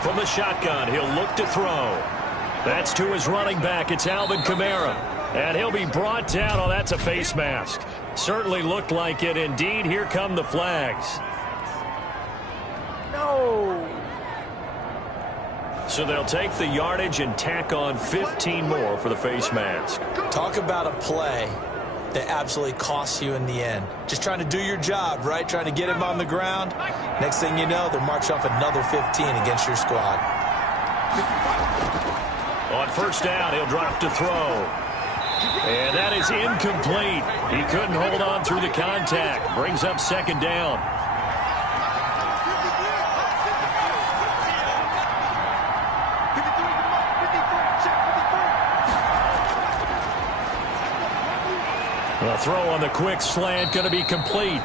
From the shotgun, he'll look to throw. That's to his running back. It's Alvin Kamara. And he'll be brought down. Oh, that's a face mask. Certainly looked like it. Indeed, here come the flags. No. So they'll take the yardage and tack on 15 more for the face mask. Talk about a play that absolutely costs you in the end. Just trying to do your job, right? Trying to get him on the ground. Next thing you know, they'll march off another 15 against your squad. On first down, he'll drop to throw. And that is incomplete. He couldn't hold on through the contact. Brings up second down. The throw on the quick slant going to be complete.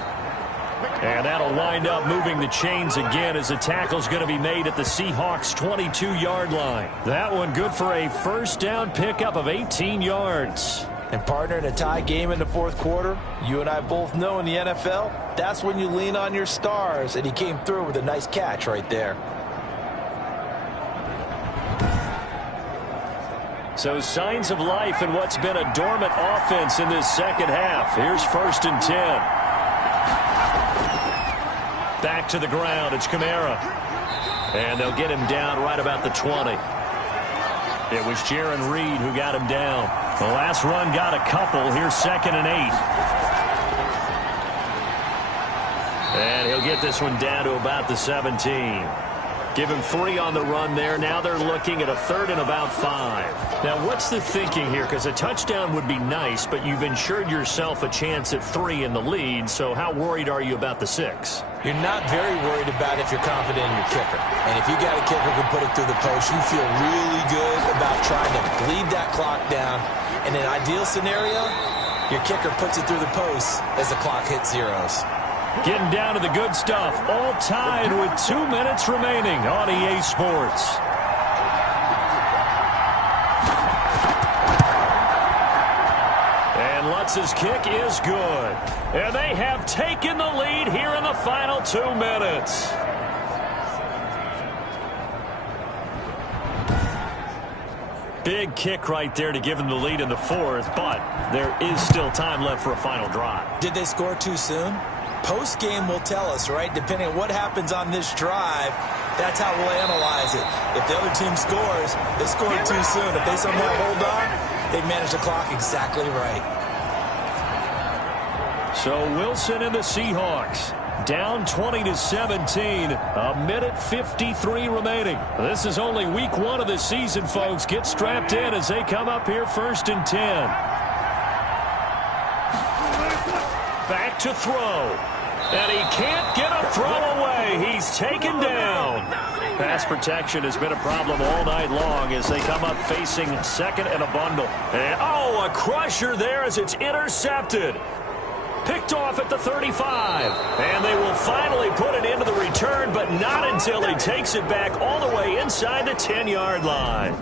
And that'll wind up moving the chains again as the tackle's going to be made at the Seahawks' 22-yard line. That one good for a first down pickup of 18 yards. And partner, in a tie game in the fourth quarter, you and I both know in the NFL, that's when you lean on your stars. And he came through with a nice catch right there. So signs of life in what's been a dormant offense in this second half. Here's first and 10. Back to the ground. It's Kamara. And they'll get him down right about the 20. It was Jaron Reed who got him down. The last run got a couple. Here's second and 8. And he'll get this one down to about the 17. Give him 3 on the run there. Now they're looking at a third and about 5. Now, what's the thinking here? Because a touchdown would be nice, but you've ensured yourself a chance at 3 in the lead. So how worried are you about the 6? You're not very worried about if you're confident in your kicker. And if you got a kicker who can put it through the post, you feel really good about trying to bleed that clock down. In an ideal scenario, your kicker puts it through the post as the clock hits zeros. Getting down to the good stuff. All tied with 2 minutes remaining on EA Sports. And Lutz's kick is good. And they have taken the lead here in the final 2 minutes. Big kick right there to give them the lead in the fourth, but there is still time left for a final drive. Did they score too soon? Post-game will tell us, right? Depending on what happens on this drive, that's how we'll analyze it. If the other team scores, they scored too soon. If they somehow hold on, they manage the clock exactly right. So Wilson and the Seahawks down 20-17. A minute 53 remaining. This is only week 1 of the season, folks. Get strapped in as they come up here first and 10. Back to throw. And he can't get a throw away. He's taken down. Pass protection has been a problem all night long as they come up facing second and a bundle. And, oh, a crusher there as it's intercepted. Picked off at the 35. And they will finally put it into the return, but not until he takes it back all the way inside the 10-yard line.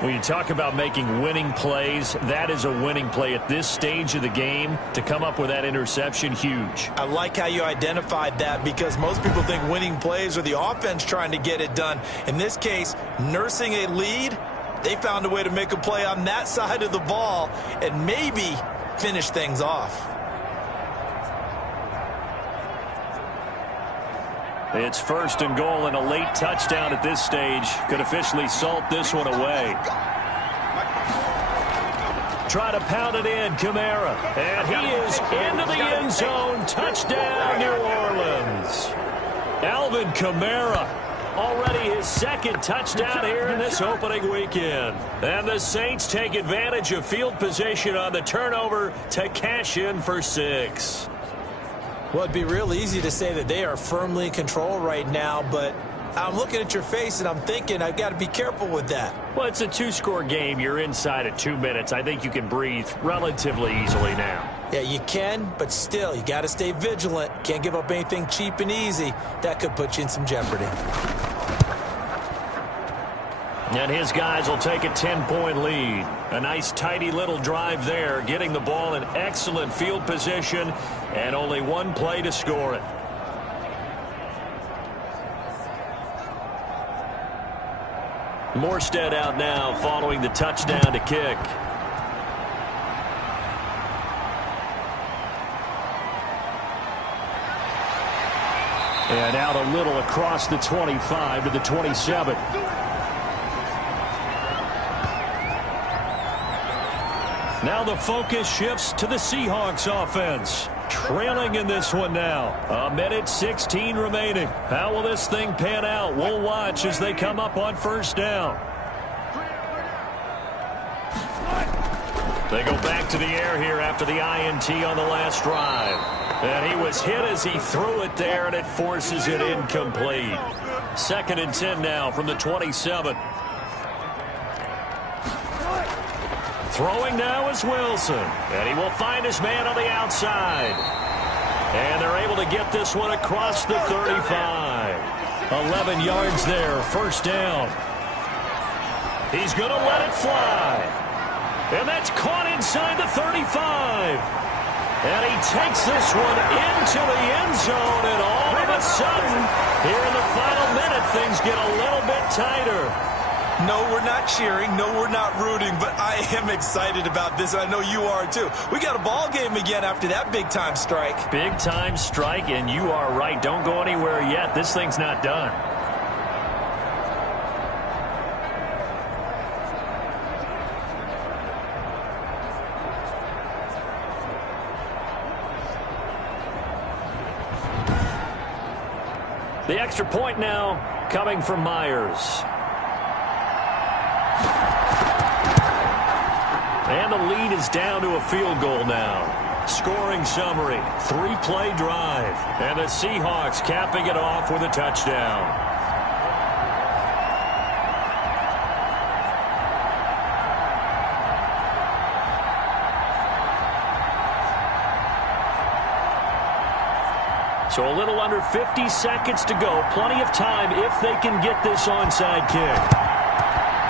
When you talk about making winning plays, that is a winning play at this stage of the game. To come up with that interception, huge. I like how you identified that because most people think winning plays are the offense trying to get it done. In this case, nursing a lead, they found a way to make a play on that side of the ball and maybe finish things off. It's first and goal, and a late touchdown at this stage could officially salt this one away. Try to pound it in, Kamara. And he is into the end zone. Touchdown, New Orleans. Alvin Kamara, already his second touchdown here in this opening weekend. And the Saints take advantage of field position on the turnover to cash in for 6. Well, it'd be real easy to say that they are firmly in control right now, but I'm looking at your face and I'm thinking I've got to be careful with that. Well, it's a 2-score game. You're inside at 2 minutes. I think you can breathe relatively easily now. Yeah, you can, but still, you got to stay vigilant. Can't give up anything cheap and easy. That could put you in some jeopardy. And his guys will take a 10-point lead. A nice, tidy little drive there, getting the ball in excellent field position, and only one play to score it. Morstead out now following the touchdown to kick. And out a little across the 25 to the 27. Now the focus shifts to the Seahawks offense. Trailing in this one now. 1:16 remaining. How will this thing pan out? We'll watch as they come up on first down. They go back to the air here after the INT on the last drive. And he was hit as he threw it there, and it forces it incomplete. 2nd and 10 now from the 27. Throwing now is Wilson. And he will find his man on the outside. And they're able to get this one across the 35. 11 yards there, first down. He's going to let it fly. And that's caught inside the 35. And he takes this one into the end zone. And all of a sudden, here in the final minute, things get a little bit tighter. No, we're not cheering. No, we're not rooting. But I am excited about this. I know you are, too. We got a ball game again after that big-time strike. Big-time strike, and you are right. Don't go anywhere yet. This thing's not done. The extra point now coming from Myers. And the lead is down to a field goal now. Scoring summary, 3-play drive. And the Seahawks capping it off with a touchdown. So a little under 50 seconds to go. Plenty of time if they can get this onside kick.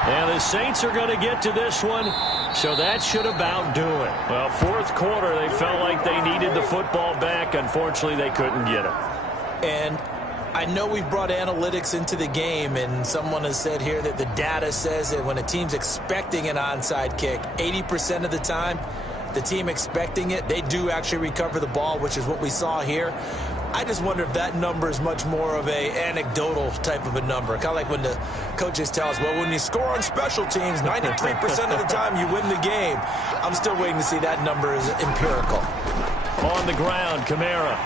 And the Saints are going to get to this one, so that should about do it. Well, fourth quarter, they felt like they needed the football back. Unfortunately, they couldn't get it. And I know we've brought analytics into the game, and someone has said here that the data says that when a team's expecting an onside kick, 80% of the time, the team expecting it, they do actually recover the ball, which is what we saw here. I just wonder if that number is much more of a anecdotal type of a number. Kind of like when the coaches tell us, well, when you score on special teams, 93% of the time you win the game. I'm still waiting to see that number is empirical. On the ground, Kamara.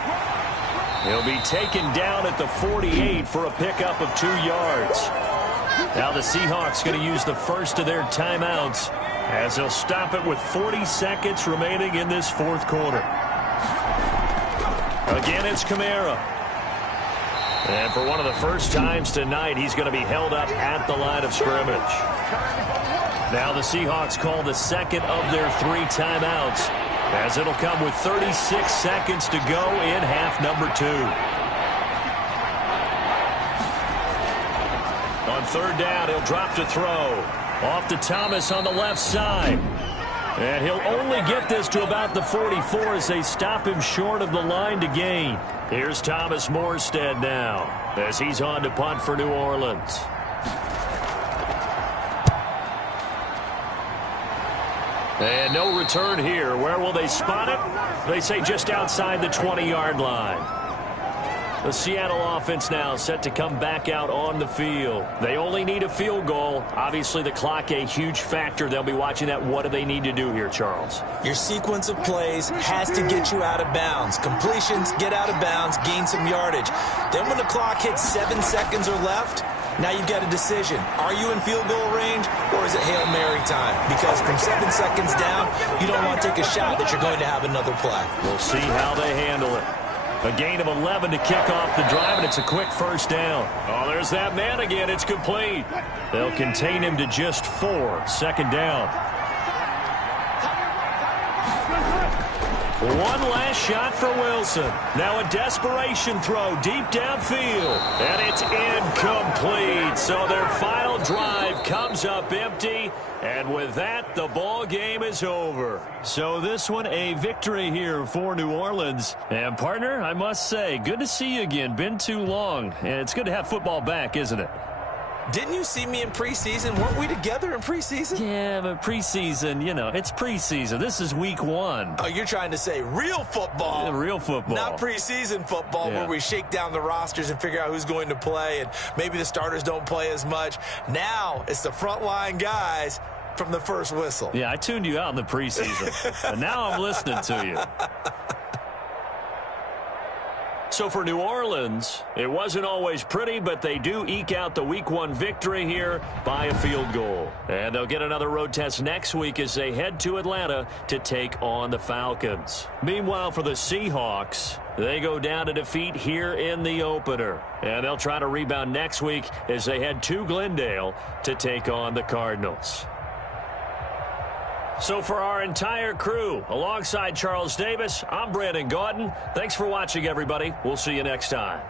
He'll be taken down at the 48 for a pickup of 2 yards. Now the Seahawks going to use the first of their timeouts as they'll stop it with 40 seconds remaining in this fourth quarter. Again, it's Kamara. And for one of the first times tonight, he's going to be held up at the line of scrimmage. Now the Seahawks call the second of their 3 timeouts, as it'll come with 36 seconds to go in half number 2. On third down, he'll drop to throw. Off to Thomas on the left side. And he'll only get this to about the 44 as they stop him short of the line to gain. Here's Thomas Morstead now as he's on to punt for New Orleans. And no return here. Where will they spot it? They say just outside the 20-yard line. The Seattle offense now set to come back out on the field. They only need a field goal. Obviously, the clock a huge factor. They'll be watching that. What do they need to do here, Charles? Your sequence of plays has to get you out of bounds. Completions, get out of bounds, gain some yardage. Then when the clock hits 7 seconds or left, now you've got a decision. Are you in field goal range, or is it Hail Mary time? Because from 7 seconds down, you don't want to take a shot that you're going to have another play. We'll see how they handle it. A gain of 11 to kick off the drive, and it's a quick first down. Oh, there's that man again. It's complete. They'll contain him to just 4. Second down. One last shot for Wilson. Now a desperation throw deep downfield. And it's incomplete. So their final drive comes up empty. And with that, the ball game is over. So this one, a victory here for New Orleans. And partner, I must say, good to see you again. Been too long. And it's good to have football back, isn't it? Didn't you see me in preseason? Weren't we together in preseason? Yeah, but preseason, it's preseason. This is week 1. Oh, you're trying to say real football. Yeah, real football. Not preseason football where we shake down the rosters and figure out who's going to play, and maybe the starters don't play as much. Now it's the frontline guys from the first whistle. Yeah, I tuned you out in the preseason, and now I'm listening to you. So for New Orleans, it wasn't always pretty, but they do eke out the Week 1 victory here by a field goal. And they'll get another road test next week as they head to Atlanta to take on the Falcons. Meanwhile, for the Seahawks, they go down to defeat here in the opener. And they'll try to rebound next week as they head to Glendale to take on the Cardinals. So for our entire crew, alongside Charles Davis, I'm Brandon Gaudin. Thanks for watching, everybody. We'll see you next time.